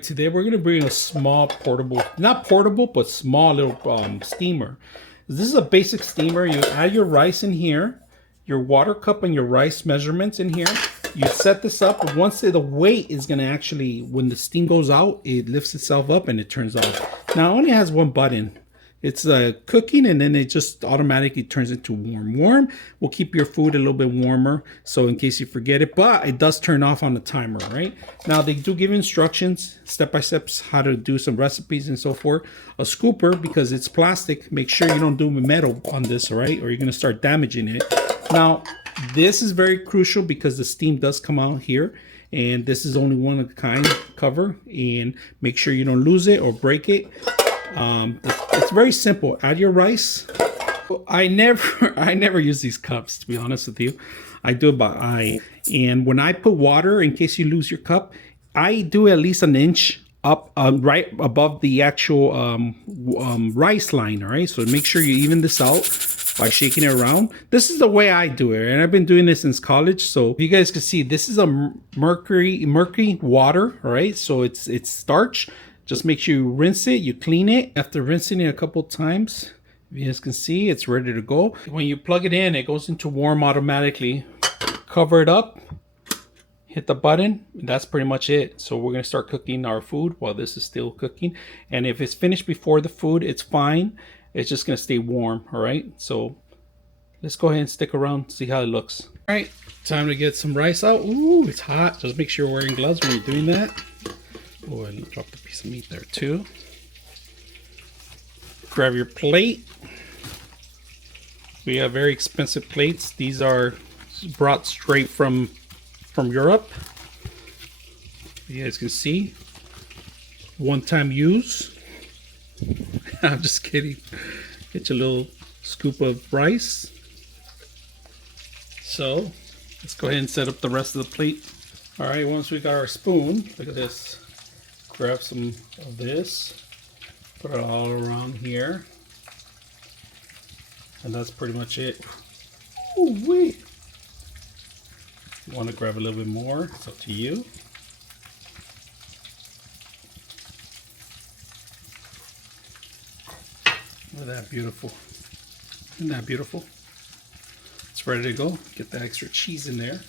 Today we're gonna bring a small portable, not portable, but small little steamer. This is a basic steamer. You add your rice in here, your water cup and your rice measurements in here. You set this up. Once the weight is gonna actually, when the steam goes out, it lifts itself up and it turns off. Now it only has one button. It's cooking, and then it just automatically turns into warm. Warm will keep your food a little bit warmer, so in case you forget it, but it does turn off on the timer, right? Now they do give instructions, step-by-step, how to do some recipes and so forth. A scooper, because it's plastic, make sure you don't do metal on this, all right? Or you're gonna start damaging it. Now, this is very crucial because the steam does come out here, and this is only one of a kind cover, and make sure you don't lose it or break it. It's very simple. Add your rice. I never use these cups, to be honest with you. I do it by eye. And when I put water, in case you lose your cup, I do at least an inch up, right above the actual rice line. All right, so make sure you even this out by shaking it around. This is the way I do it, and I've been doing this since college. So you guys can see, this is a murky water. All right, so it's starch. Just make sure you rinse it, you clean it. After rinsing it a couple times, you guys can see it's ready to go. When you plug it in, it goes into warm automatically. Cover it up, hit the button, and that's pretty much it. So we're gonna start cooking our food while this is still cooking. And if it's finished before the food, it's fine. It's just gonna stay warm, all right? So let's go ahead and stick around, see how it looks. All right, time to get some rice out. Ooh, it's hot. Just make sure you're wearing gloves when you're doing that. Oh, and drop a piece of meat there too. Grab your plate. We have very expensive plates. These are brought straight from Europe. You guys can see. One-time use. I'm just kidding. Get your little scoop of rice. So let's go ahead and set up the rest of the plate. All right, once we got our spoon, look at this. Grab some of this, put it all around here, and that's pretty much it. Oh wait! You want to grab a little bit more? It's up to you. Look at that, beautiful! Isn't that beautiful? It's ready to go. Get the extra cheese in there.